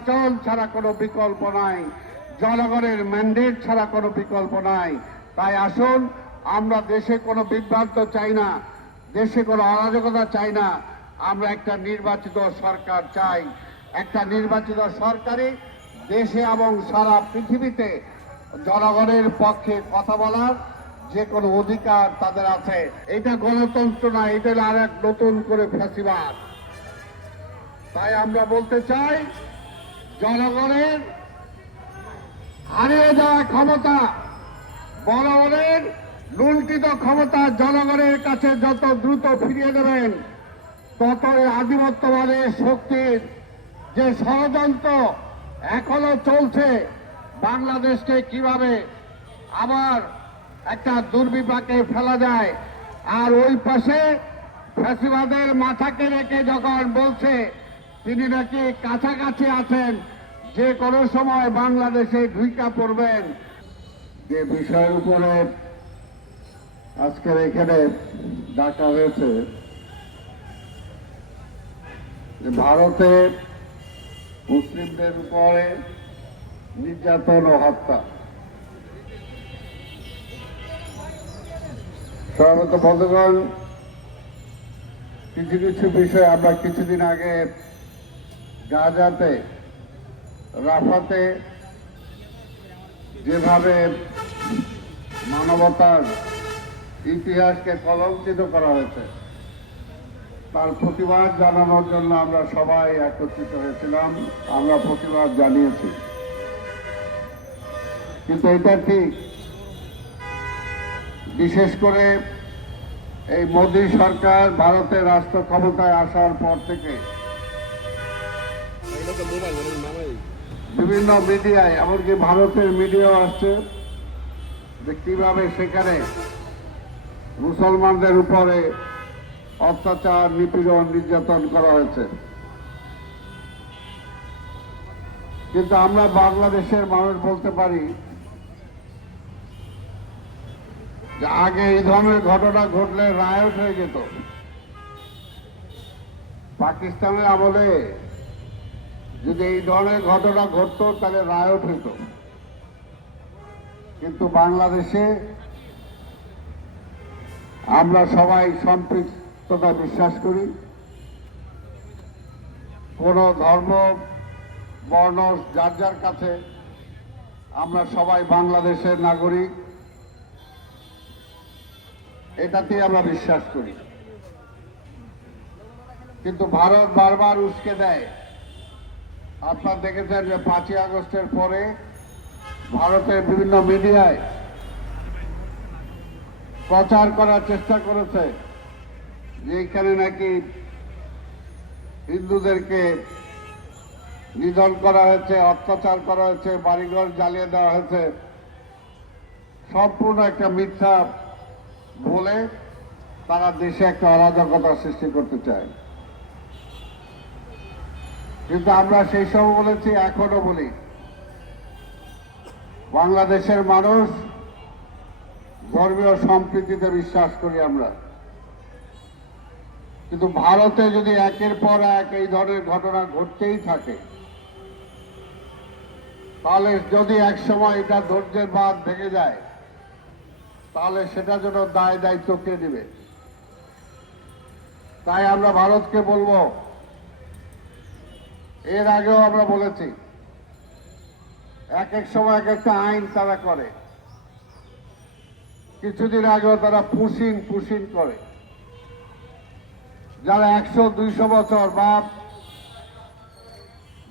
নির্বাচন ছাড়া কোনো বিকল্প নাই। জনগণের ম্যান্ডেট ছাড়া কোনো বিকল্প নাই। তাই আসুন, আমরা দেশে কোনো বিভ্রান্ত চাই না, দেশে কোনো অরাজকতা চাই না। আমরা একটা নির্বাচিত সরকার চাই। একটা নির্বাচিত সরকারে দেশে এবং সারা পৃথিবীতে জনগণের পক্ষে কথা বলার যে কোনো অধিকার তাদের আছে। এটা গণতন্ত্র না, এটা আর এক নতুন করে ফ্যাসিবাদ। তাই আমরা বলতে চাই জনগণের হারিয়ে যাওয়া ক্ষমতা বড়গণের লুণ্ঠিত ক্ষমতা জনগণের কাছে যত দ্রুত ফিরিয়ে দেবেন তত আধিপত্যবাদের শক্তির যে ষড়যন্ত্র এখনও চলছে, বাংলাদেশকে কীভাবে আবার একটা দুর্বিপাকে ফেলা যায়। আর ওই পাশে ফ্যাসিবাদের মাথাকে রেখে যখন বলছে তিনি নাকি কাছাকাছি আছেন, যে কোনো সময় বাংলাদেশে ঢুইকা পড়বেন। যে বিষয়ের উপরে আজকের এখানে ডাকা হয়েছে ভারতে মুসলিমদের উপরে নির্যাতন ও হত্যা। সর্বত বন্ধুগণ, কিছু কিছু বিষয় আমরা কিছুদিন আগে গাজাতে, রাফাতে যেভাবে মানবতার ইতিহাসকে কলঙ্কিত করা হয়েছে, তার প্রতিবাদ জানানোর জন্য আমরা সবাই একত্রিত হয়েছিলাম, আমরা প্রতিবাদ জানিয়েছি। কিন্তু এটা ঠিক, বিশেষ করে এই মোদী সরকার ভারতের রাষ্ট্র ক্ষমতায় আসার পর থেকে বিভিন্ন মিডিয়ায়, এমনকি ভারতের মিডিয়াও আসছে যে কীভাবে সেখানে মুসলমানদের উপরে অত্যাচার, নিপীড়ন, নির্যাতন করা হয়েছে। কিন্তু আমরা বাংলাদেশের মানুষ বলতে পারি যে আগে এই ধরনের ঘটনা ঘটলে রায়ট হয়ে যেত। পাকিস্তানের আমলে যদি এই ধরনের ঘটনা ঘটতো, তাহলে রায়ট হইত। কিন্তু বাংলাদেশে আমরা সবাই সম্পৃক্ততা বিশ্বাস করি। কোন ধর্ম, বর্ণ, যার যার কাছে আমরা সবাই বাংলাদেশের নাগরিক। এটাতে আমরা বিশ্বাস করি। কিন্তু ভারত বারবার উস্কে দেয়। আপনারা দেখেছেন যে পাঁচই আগস্টের পরে ভারতের বিভিন্ন মিডিয়ায় প্রচার করার চেষ্টা করেছে যে এখানে নাকি হিন্দুদেরকে নিধন করা হয়েছে, অত্যাচার করা হয়েছে, বাড়িঘর জ্বালিয়ে দেওয়া হয়েছে। সম্পূর্ণ একটা মিথ্যা বলে তারা দেশে একটা অরাজকতা সৃষ্টি করতে চায়। কিন্তু আমরা সেই সব বলেছি, এখনও বলি। বাংলাদেশের মানুষ ধর্মীয় সম্প্রীতিতে বিশ্বাস করি আমরা। কিন্তু ভারতে যদি একের পর এক এই ধরনের ঘটনা ঘটতেই থাকে, তাহলে যদি এক সময় এটা ধৈর্যের বাদ ভেঙে যায়, তাহলে সেটা যেন দায় দায়িত্ব কে নেবে? তাই আমরা ভারতকে বলব এর আগেও আমরা বলেছি, এক এক সময় এক একটা আইন তারা করে। কিছুদিন আগেও তারা পুশিন পুশিন করে। যারা একশো দুইশো বছর বা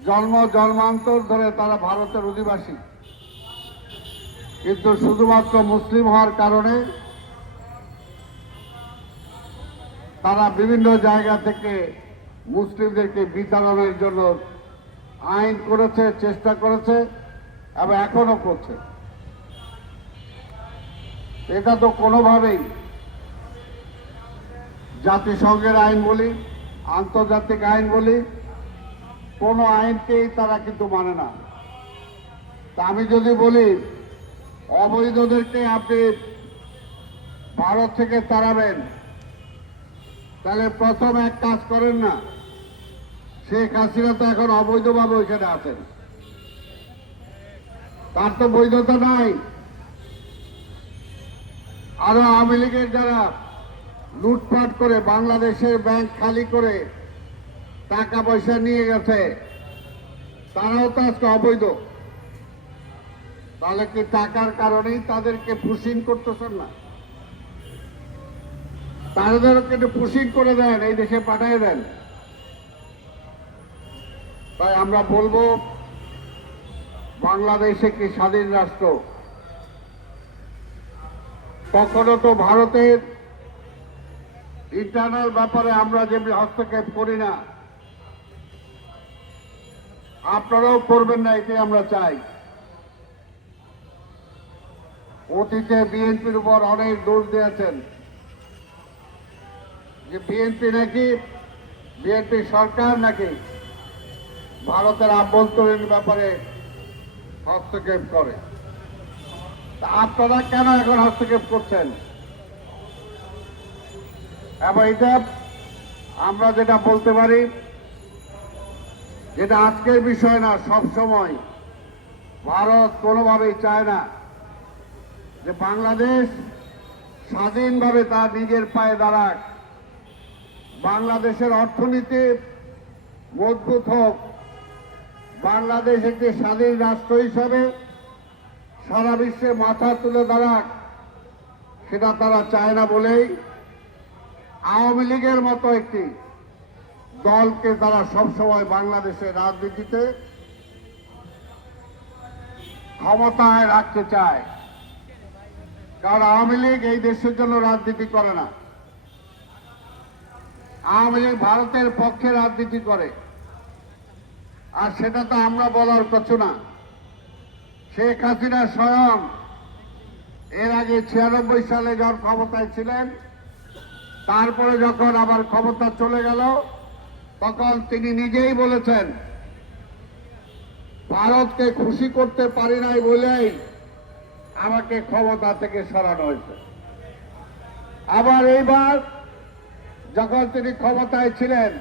জন্ম জন্মান্তর ধরে তারা ভারতের অধিবাসী। কিন্তু শুধুমাত্র মুসলিম হওয়ার কারণে তারা বিভিন্ন জায়গা থেকে মুসলিমদেরকে বিতাড়নের জন্য আইন করেছে, চেষ্টা করেছে, এবং এখনও করছে। এটা তো কোনোভাবেই জাতিসংঘের আইন বলি, আন্তর্জাতিক আইন বলি, কোনো আইনকেই তারা কিন্তু মানে না। তা আমি যদি বলি, অবৈধদেরকে আপনি ভারত থেকে তাড়াবেন তাহলে প্রথম এক কাজ করেন না। শেখ হাসিনা তো এখন অবৈধভাবে ওইখানে আছেন। তার তো বৈধতা নাই। আরও আওয়ামী লীগের যারা লুটপাট করে বাংলাদেশের ব্যাংক খালি করে টাকা পয়সা নিয়ে গেছে, তারাও তো আজকে অবৈধ। তাহলে কি টাকার কারণেই তাদেরকে পুশিং করতেছেন না? তাদেরকে একটু পুশিং করে দেন, এই দেশে পাঠিয়ে দেন। তাই আমরা বলব, বাংলাদেশ একটি স্বাধীন রাষ্ট্র? কখনো তো ভারতের ইন্টারনাল ব্যাপারে আমরা যেমনি হস্তক্ষেপ করি না। আপনারাও করবেন না, এটাই আমরা চাই। অতীতে বিএনপির উপর অনেক দোষ দিয়েছেন। যে বিএনপি নাকি বিএনপি সরকার নাকি ভারতের আভ্যন্তরীণ ব্যাপারে হস্তক্ষেপ করে। আপনারা কেন এখন হস্তক্ষেপ করছেন? এবং এটা আমরা যেটা বলতে পারি, যেটা আজকের বিষয় না, সব সময় ভারত কোনোভাবেই চায় না যে বাংলাদেশ স্বাধীনভাবে তার নিজের পায়ে দাঁড়াক। বাংলাদেশের অর্থনীতি মজবুত হোক। বাংলাদেশ একটি স্বাধীন রাষ্ট্র হিসাবে সারা বিশ্বে মাথা তুলে দাঁড়াক, সেটা তারা চায় না বলেই আওয়ামী লীগের মতো একটি দলকে তারা সবসময় বাংলাদেশের রাজনীতিতে ক্ষমতায় রাখতে চায়। কারণ আওয়ামী লীগ এই দেশের জন্য রাজনীতি করে না। আওয়ামী লীগ ভারতের পক্ষে রাজনীতি করে। আর সেটা তো আমরা বলার কিছু না। শেখ হাসিনা স্বয়ং এর আগে ছিয়ানব্বই সালে যখন ক্ষমতায় ছিলেন, তারপরে যখন আবার ক্ষমতা চলে গেল, তখন তিনি নিজেই বলেছেন, ভারতকে খুশি করতে পারি নাই বলেই আমাকে ক্ষমতা থেকে সরানো হয়েছে। আবার এইবার যখন তিনি ক্ষমতায় ছিলেন,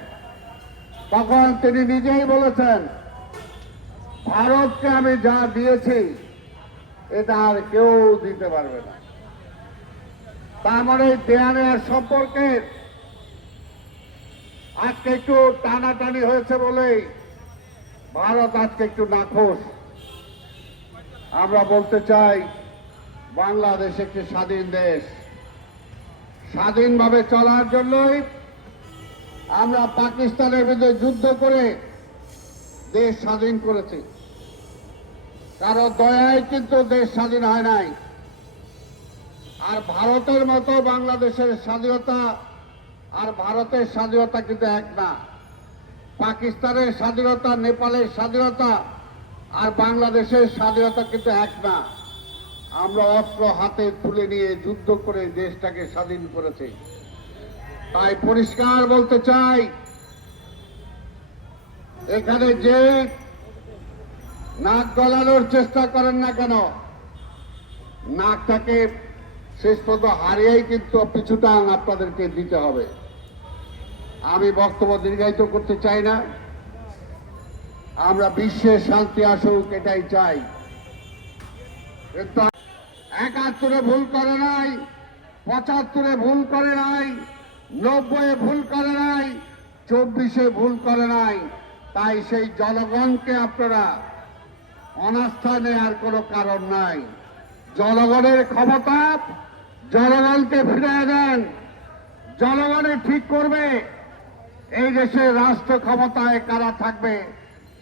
তখন তিনি নিজেই বলেছেন, ভারতকে আমি যা দিয়েছি, এটা আর কেউ দিতে পারবে না। তার মানে দেয়া নেওয়ার সম্পর্কে আজকে একটু টানাটানি হয়েছে বলেই ভারত আজকে একটু নাখোশ। আমরা বলতে চাই, বাংলাদেশ একটি স্বাধীন দেশ। স্বাধীনভাবে চলার জন্যই আমরা পাকিস্তানের বিরুদ্ধে যুদ্ধ করে দেশ স্বাধীন করেছি। কারও দয়ায় কিন্তু দেশ স্বাধীন হয় নাই। আর ভারতের মতো বাংলাদেশের স্বাধীনতা আর ভারতের স্বাধীনতা কিন্তু এক না। পাকিস্তানের স্বাধীনতা, নেপালের স্বাধীনতা আর বাংলাদেশের স্বাধীনতা কিন্তু এক না। আমরা অস্ত্র হাতে তুলে নিয়ে যুদ্ধ করে দেশটাকে স্বাধীন করেছি। তাই পরিষ্কার বলতে চাই, এখানে যে নাক গলানোর চেষ্টা করেন না কেন, নাকটাকে শেষ পর্যন্ত হারিয়েই কিন্তু পিছুটা আপনাদেরকে দিতে হবে। আমি বক্তব্য দীর্ঘায়িত করতে চাই না। আমরা বিশ্বে শান্তি আসুক, এটাই চাই। একাত্তরে ভুল করে নাই, পঁচাত্তরে ভুল করে নাই নব্বই ভুল করে নাই, চব্বিশে ভুল করে নাই। তাই সেই জনগণকে আপনারা অনাস্থা নেওয়ার কোনো কারণ নাই। জনগণের ক্ষমতা জনগণকে ফিরিয়ে দেন। জনগণে ঠিক করবে। এই দেশে রাষ্ট্র ক্ষমতায় কারা থাকবে,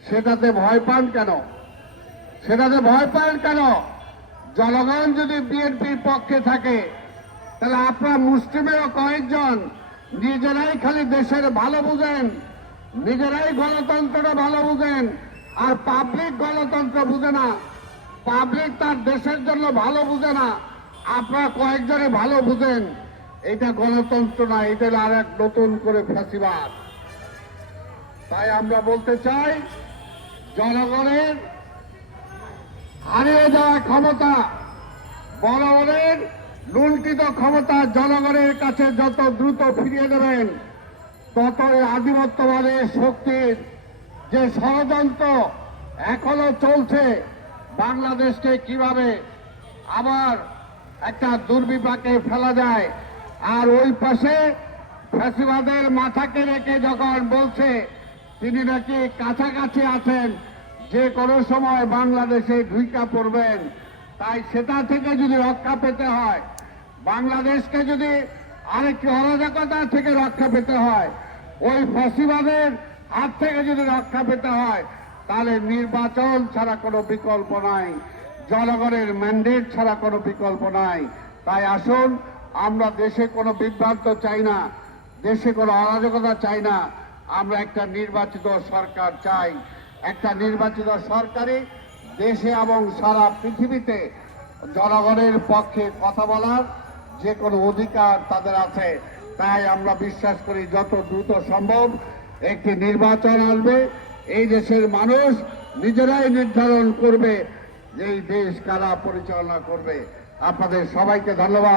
সেটাতে ভয় পান কেন? সেটাতে ভয় পান কেন? জনগণ যদি বিএনপির পক্ষে থাকে, তাহলে আপনার মুসলিমেরও কয়েকজন নিজেরাই খালি দেশের ভালো বুঝেন, নিজেরাই গণতন্ত্রটা ভালো বুঝেন, আর পাবলিক গণতন্ত্র বুঝে না। পাবলিক তার দেশের জন্য ভালো বুঝে না। আপনারা কয়েকজনে ভালো বুঝেন। এটা গণতন্ত্র না, এটা আর এক নতুন করে ফাঁসিবাদ তাই আমরা বলতে চাই, জনগণের হারিয়ে যাওয়া ক্ষমতা বড়গণের লুণ্ঠিত ক্ষমতা জনগণের কাছে যত দ্রুত ফিরিয়ে দেবেন তত আধিপত্যবাদের শক্তির যে ষড়যন্ত্র এখনও চলছে, বাংলাদেশকে কীভাবে আবার একটা দুর্বিপাকে ফেলা যায়। আর ওই পাশে ফ্যাসিবাদের মাথাকে রেখে যখন বলছে, তিনি নাকি কাছাকাছি আছেন যে কোনো সময় বাংলাদেশে ঢুইকা পড়বেন, তাই সেটা থেকে যদি রক্ষা পেতে হয়, বাংলাদেশকে যদি আরেকটি অরাজকতা থেকে রক্ষা পেতে হয়, ওই ফসিবাদের হাত থেকে যদি রক্ষা পেতে হয়, তাহলে নির্বাচন ছাড়া কোনো বিকল্প নাই, জনগণের ম্যান্ডেট ছাড়া কোনো বিকল্প নাই। তাই আসুন, আমরা দেশে কোনো বিভ্রান্ত চাই না, দেশে কোনো অরাজকতা চাই না, আমরা একটা নির্বাচিত সরকার চাই। একটা নির্বাচিত সরকারই দেশে এবং সারা পৃথিবীতে জনগণের পক্ষে কথা বলার যে কোনো অধিকার তাদের আছে। তাই আমরা বিশ্বাস করি যত দ্রুত সম্ভব একটি নির্বাচন আসবে। এই দেশের মানুষ নিজেরাই নির্ধারণ করবে যে এই দেশ কারা পরিচালনা করবে। আপনাদের সবাইকে ধন্যবাদ।